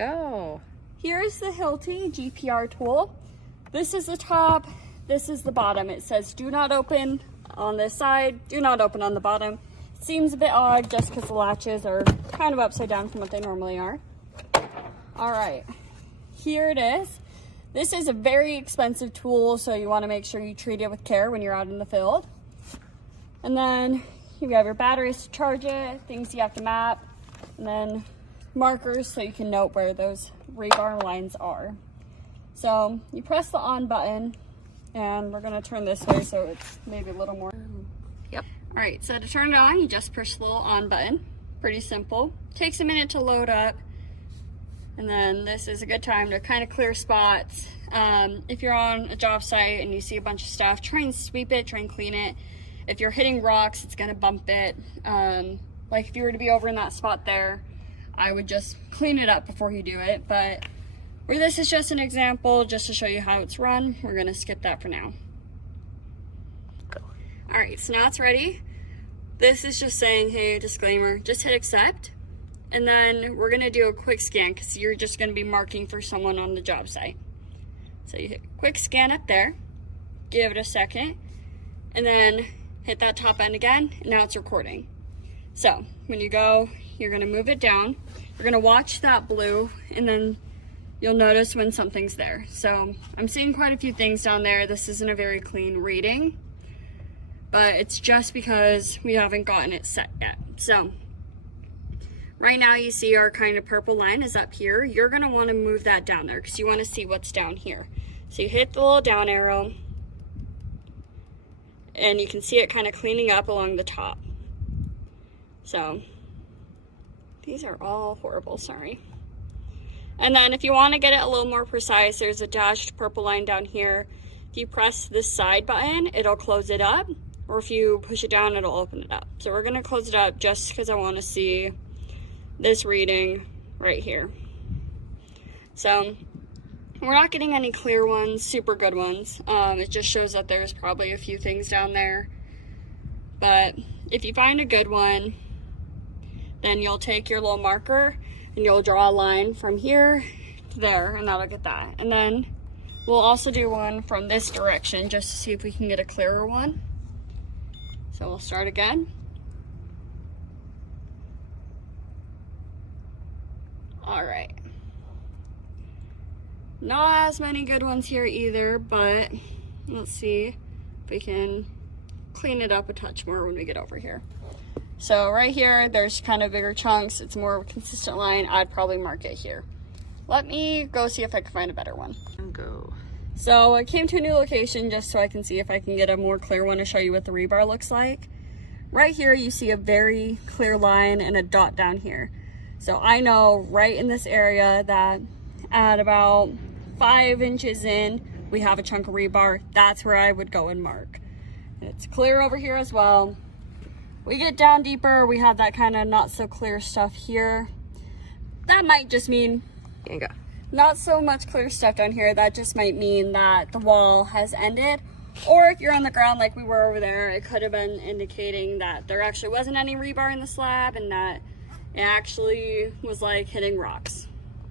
go. Here's the Hilti GPR tool. This is the top, this is the bottom. It says do not open on this side, do not open on the bottom. It seems a bit odd just because the latches are kind of upside down from what they normally are. All right, here it is. This is a very expensive tool, so you want to make sure you treat it with care when you're out in the field. And then you have your batteries to charge it, things you have to map, and then markers so you can note where those rebar lines are. So you press the on button, and we're going to turn this way so it's maybe a little more. Yep. All right, so to turn it on, you just push the little on button. Pretty simple. Takes a minute to load up. And then this is a good time to kind of clear spots. If you're on a job site and you see a bunch of stuff, try and sweep it, try and clean it. If you're hitting rocks, it's gonna bump it. Like if you were to be over in that spot there, I would just clean it up before you do it. But where this is just an example, just to show you how it's run, we're gonna skip that for now. Go. All right, so now it's ready. This is just saying, hey, disclaimer, just hit accept. And then we're gonna do a quick scan because you're just gonna be marking for someone on the job site. So you hit quick scan up there, give it a second, and then hit that top end again, and now it's recording. So when you go, you're gonna move it down. You're gonna watch that blue, and then you'll notice when something's there. So I'm seeing quite a few things down there. This isn't a very clean reading, but it's just because we haven't gotten it set yet. So right now you see our kind of purple line is up here. You're gonna wanna move that down there because you wanna see what's down here. So you hit the little down arrow, and you can see it kind of cleaning up along the top. So these are all horrible, sorry. And then if you want to get it a little more precise, there's a dashed purple line down here. If you press this side button, it'll close it up, or if you push it down, it'll open it up. So we're gonna close it up just because I want to see this reading right here. So we're not getting any clear ones, super good ones. It just shows that there's probably a few things down there. But if you find a good one, then you'll take your little marker and you'll draw a line from here to there, and that'll get that. And then we'll also do one from this direction just to see if we can get a clearer one. So we'll start again. All right. Not as many good ones here either, but let's see if we can clean it up a touch more when we get over here. So right here, there's kind of bigger chunks. It's more of a consistent line. I'd probably mark it here. Let me go see if I can find a better one. Go. So I came to a new location just so I can see if I can get a more clear one to show you what the rebar looks like. Right here, you see a very clear line and a dot down here. So I know right in this area that at about 5 inches in, we have a chunk of rebar. That's where I would go and mark. And it's clear over here as well. We get down deeper, we have that kind of not so clear stuff here. That might just mean not so much clear stuff down here. That just might mean that the wall has ended. Or if you're on the ground like we were over there, it could have been indicating that there actually wasn't any rebar in the slab and that it actually was like hitting rocks.